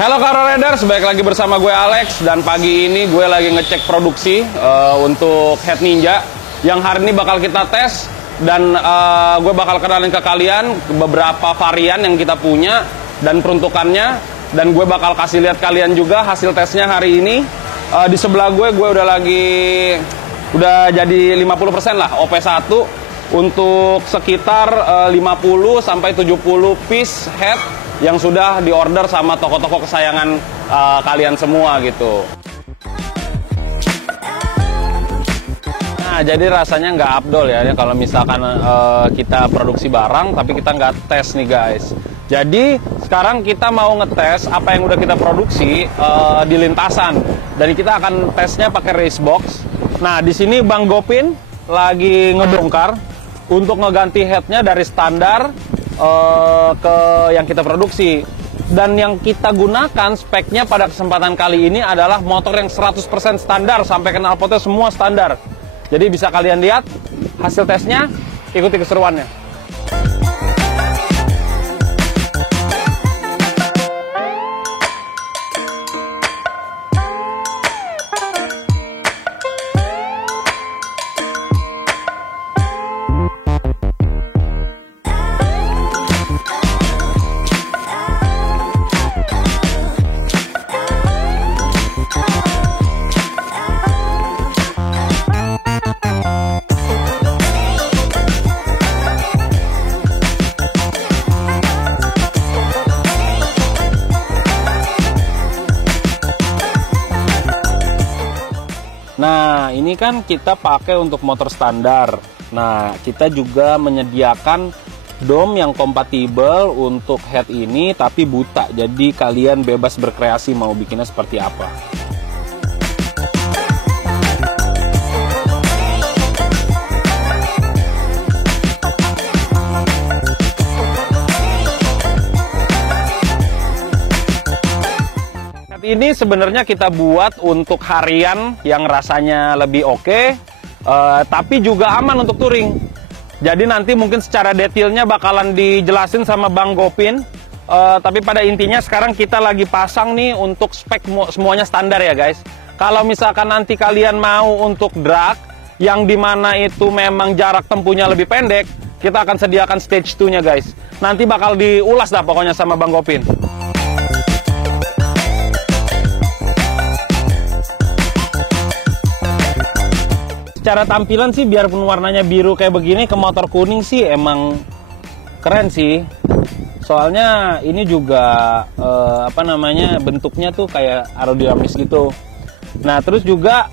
Halo Karo Riders, balik lagi bersama gue Alex. Dan pagi ini gue lagi ngecek produksi untuk Head Ninja yang hari ini bakal kita tes. Dan gue bakal kenalin ke kalian beberapa varian yang kita punya dan peruntukannya. Dan gue bakal kasih lihat kalian juga hasil tesnya hari ini. Di sebelah gue udah jadi 50% lah OP1 untuk sekitar 50 sampai 70 piece head yang sudah diorder sama toko-toko kesayangan kalian semua gitu. Nah, jadi rasanya nggak afdol ya kalau misalkan kita produksi barang tapi kita nggak tes nih guys. Jadi sekarang kita mau ngetes apa yang udah kita produksi di lintasan. Dan kita akan tesnya pakai race box. Nah, di sini Bang Gopin lagi ngedongkar untuk ngeganti headnya dari standar ke yang kita produksi. Dan yang kita gunakan speknya pada kesempatan kali ini adalah motor yang 100% standar sampai knalpotnya semua standar. Jadi bisa kalian lihat hasil tesnya, ikuti keseruannya. Nah, ini kan kita pakai untuk motor standar. Nah, kita juga menyediakan dom yang kompatibel untuk head ini tapi buta. Jadi kalian bebas berkreasi mau bikinnya seperti apa. Ini sebenarnya kita buat untuk harian yang rasanya lebih oke, tapi juga aman untuk touring. Jadi nanti mungkin secara detailnya bakalan dijelasin sama Bang Gopin, tapi pada intinya sekarang kita lagi pasang nih untuk spek semuanya standar ya guys. Kalau misalkan nanti kalian mau untuk drag, yang dimana itu memang jarak tempuhnya lebih pendek, kita akan sediakan stage 2-nya guys. Nanti bakal diulas dah pokoknya sama Bang Gopin. Secara tampilan sih biarpun warnanya biru kayak begini ke motor kuning sih emang keren sih. Soalnya ini juga bentuknya tuh kayak aerodinamis gitu. Nah, terus juga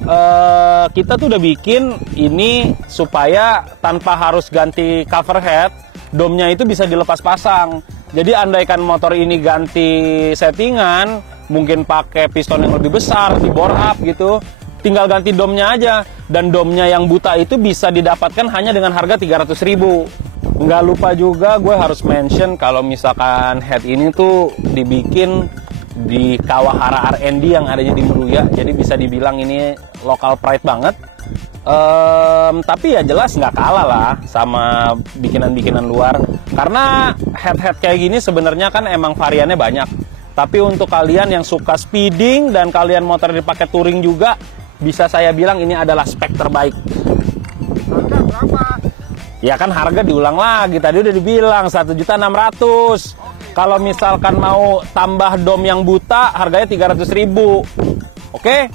kita tuh udah bikin ini supaya tanpa harus ganti cover head, domnya itu bisa dilepas pasang. Jadi andaikan motor ini ganti settingan, mungkin pakai piston yang lebih besar, di bore up gitu, tinggal ganti domnya aja. Dan domnya yang buta itu bisa didapatkan hanya dengan harga 300.000. Nggak lupa juga gue harus mention kalau misalkan head ini tuh dibikin di Kawahara R&D yang adanya di Meruya. Jadi bisa dibilang ini local pride banget. Tapi ya jelas nggak kalah lah sama bikinan-bikinan luar. Karena head-head kayak gini sebenarnya kan emang variannya banyak. Tapi untuk kalian yang suka speeding dan kalian motor dipakai touring juga, bisa saya bilang ini adalah spek terbaik. Harga berapa? Ya kan harga diulang lagi, tadi udah dibilang 1.600.000. Kalau misalkan mau tambah dom yang buta, harganya 300.000. Oke?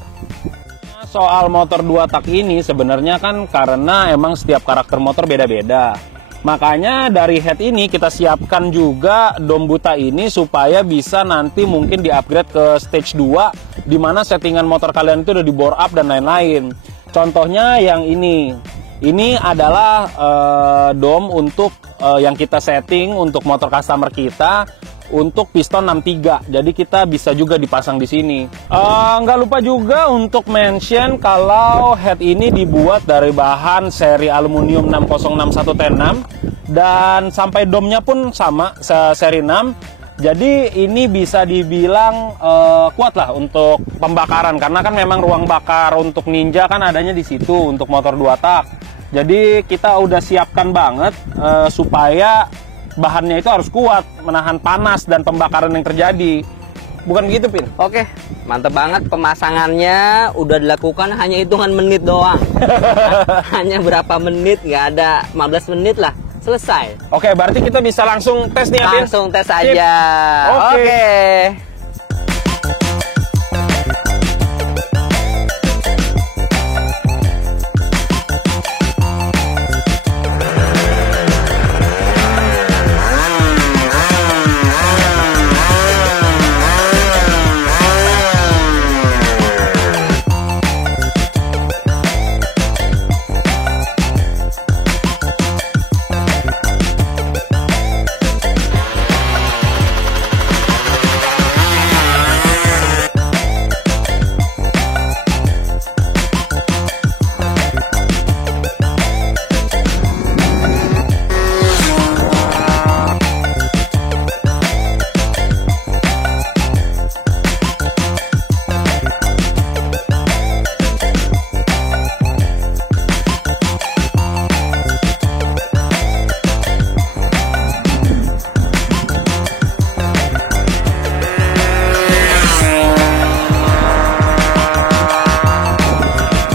Soal motor 2 tak ini sebenarnya kan karena emang setiap karakter motor beda-beda. Makanya dari head ini kita siapkan juga dom buta ini supaya bisa nanti mungkin di-upgrade ke stage 2 di mana settingan motor kalian itu udah di bore up dan lain-lain. Contohnya yang ini. Ini adalah dom untuk yang kita setting untuk motor customer kita untuk piston 63. Jadi kita bisa juga dipasang di sini. Nggak lupa juga untuk mention kalau head ini dibuat dari bahan seri aluminium 6061 T6 dan sampai domnya pun sama seri 6. Jadi ini bisa dibilang kuat lah untuk pembakaran karena kan memang ruang bakar untuk Ninja kan adanya di situ untuk motor 2 tak. Jadi kita udah siapkan banget supaya bahannya itu harus kuat, menahan panas dan pembakaran yang terjadi. bukan gitu, Pin. Oke, mantep banget pemasangannya udah dilakukan hanya hitungan menit doang. Hanya berapa menit, nggak ada 15 menit lah, selesai. Oke, berarti kita bisa langsung tes nih ya, Pin? Langsung tes Sip. aja. Oke.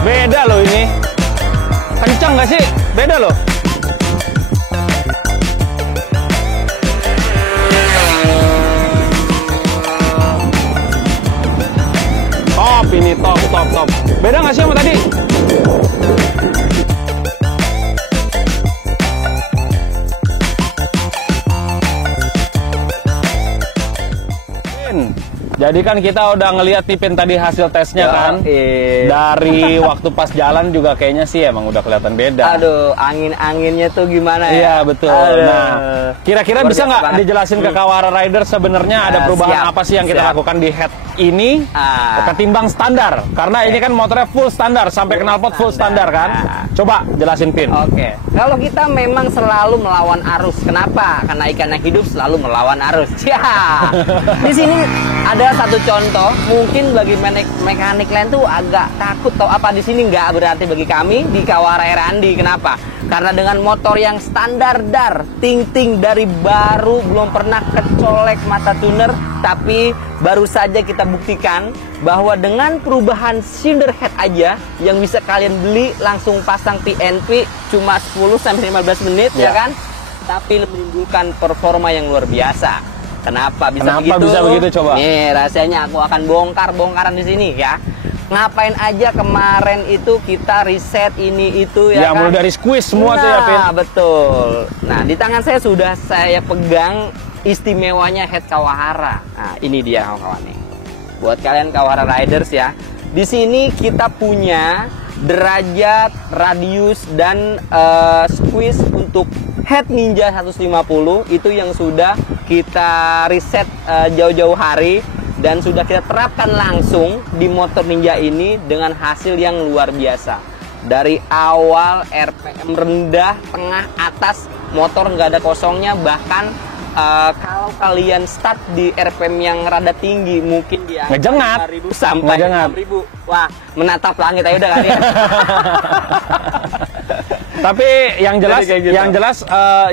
Beda loh ini. Kencang nggak sih? Beda loh. Top ini, top. Beda nggak sih sama tadi? Jadi kan kita udah ngeliat Tipin tadi hasil tesnya kan. Dari waktu pas jalan juga kayaknya sih emang udah kelihatan beda. Aduh, angin-anginnya tuh gimana ya? Iya betul. Aduh. Nah, kira-kira Luar bisa biasa nggak banget. dijelasin ke Kawara Rider sebenarnya ada perubahan Siap, apa sih yang kita siap. lakukan di head ini ketimbang standar? Karena ini kan motornya full standar sampai knalpot full standar kan. Coba jelasin, Pin. Oke, kalau kita memang selalu melawan arus, kenapa? Karena ikan yang hidup selalu melawan arus. Ya, di sini ada satu contoh, mungkin bagi mekanik lain tuh agak takut atau apa di sini nggak berarti bagi kami di Kawara Randi. Kenapa? Karena dengan motor yang standar ting-ting dari baru, belum pernah kecolek mata tuner, tapi baru saja kita buktikan bahwa dengan perubahan cylinder head aja yang bisa kalian beli langsung pasang PNP cuma 10-15 menit ya kan, tapi menimbulkan performa yang luar biasa. Kenapa bisa begitu? Coba. Nih rahasianya aku akan bongkaran di sini ya. Ngapain aja kemarin itu kita riset ini itu ya kan? Mulai dari squeeze semua tuh ya, Pin. Nah, betul. Nah, di tangan saya sudah saya pegang istimewanya head Kawahara. Nah, ini dia kawan-kawan nih. Buat kalian Kawahara Riders ya. Di sini kita punya derajat, radius dan squeeze untuk head Ninja 150 itu yang sudah kita riset jauh-jauh hari dan sudah kita terapkan langsung di motor Ninja ini dengan hasil yang luar biasa. Dari awal RPM rendah, tengah, atas, motor nggak ada kosongnya. Bahkan kalau kalian start di RPM yang rada tinggi, mungkin di angka Ngejengat. 5.000 sampai Ngejengat. 6.000. Wah, menatap langit aja udah kali ya. Tapi yang jelas, Jadi kayak gitu.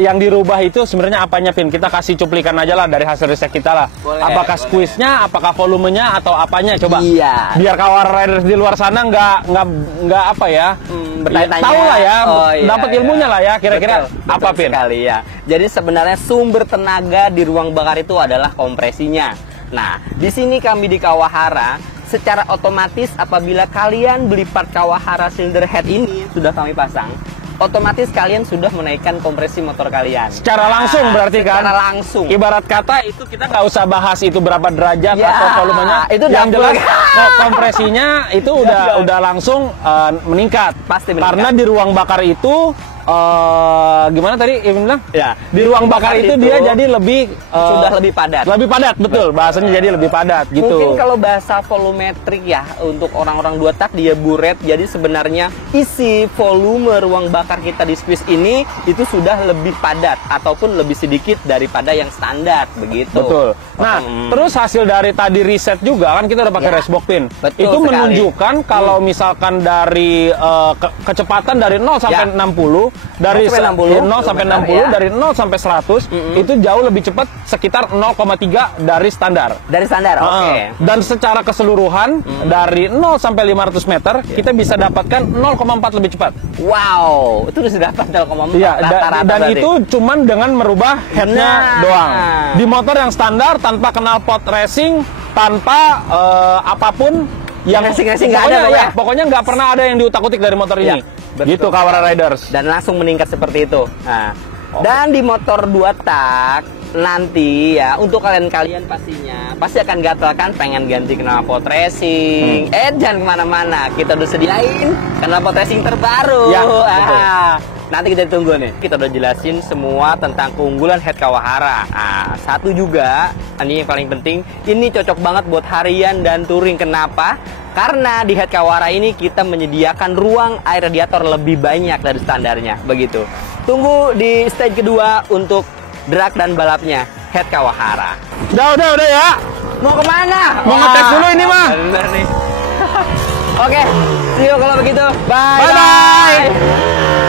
yang dirubah itu sebenarnya apanya, Pin? Kita kasih cuplikan aja lah dari hasil riset kita lah. Boleh, apakah boleh. squeeze-nya, apakah volumenya, atau apanya? Coba. Iya. Biar Kawara Riders di luar sana nggak apa ya? Bertanya-tanya. Tahu lah ya, Oh, iya, dapat iya. ilmunya lah ya. Kira-kira Betul, apa, betul Pin? sekali ya. Jadi sebenarnya sumber tenaga di ruang bakar itu adalah kompresinya. Nah, di sini kami di Kawahara secara otomatis apabila kalian beli part Kawahara cylinder head ini sudah kami pasang, otomatis kalian sudah menaikkan kompresi motor kalian. Secara langsung berarti kan? Secara langsung. Ibarat kata itu kita nggak usah bahas itu berapa derajat Ya, atau volumenya. itu yang dapur. jelas kompresinya itu udah langsung meningkat. Pasti meningkat. Karena di ruang bakar itu gimana tadi Ibu bilang? Ya, Di ruang bakar itu dia jadi lebih sudah lebih padat. Lebih padat, betul. Bahasanya jadi lebih padat gitu. Mungkin kalau bahasa volumetrik ya untuk orang-orang 2 tak dia buret. Jadi sebenarnya isi volume ruang bakar kita di squeeze ini itu sudah lebih padat ataupun lebih sedikit daripada yang standar begitu. Betul. Nah, terus hasil dari tadi riset juga kan kita udah pakai Ya. Racebook, Pin. Betul Itu sekali. menunjukkan kalau misalkan dari kecepatan dari 0 sampai Ya. 60 dari 0 0 sampai 60, ya. dari 0 sampai 100 itu jauh lebih cepat sekitar 0,3 dari standar. Dari standar, oke. Dan secara keseluruhan dari 0 sampai 500 meter kita bisa dapatkan 0,4 lebih cepat. Wow, itu sudah dapat 0,4 Iya, rata-rata dan berarti. itu cuman dengan merubah headnya Nah. doang. Di motor yang standar tanpa knalpot racing, tanpa apapun yang Racing-racing nggak pokoknya, ada, Pak, ya? pokoknya nggak pernah ada yang diutak-utik dari motor Iya, ini. betul. Gitu Kawara Riders. Dan langsung meningkat seperti itu. Nah, dan di motor 2 tak nanti ya untuk kalian-kalian pastinya pasti akan gatel kan pengen ganti knalpot racing. Jangan kemana-mana, kita udah sediain knalpot racing terbaru. Ya, betul. Nanti kita tunggu nih. Kita udah jelasin semua tentang keunggulan head Kawahara. Nah, satu juga, ini yang paling penting, ini cocok banget buat harian dan touring. Kenapa? Karena di head Kawahara ini kita menyediakan ruang air radiator lebih banyak dari standarnya. Begitu. Tunggu di stage kedua untuk drag dan balapnya head Kawahara. Udah ya. Mau kemana? Mau ngetes dulu ini, mah. Bener nih. Oke, see you kalau begitu. Bye. Bye-bye.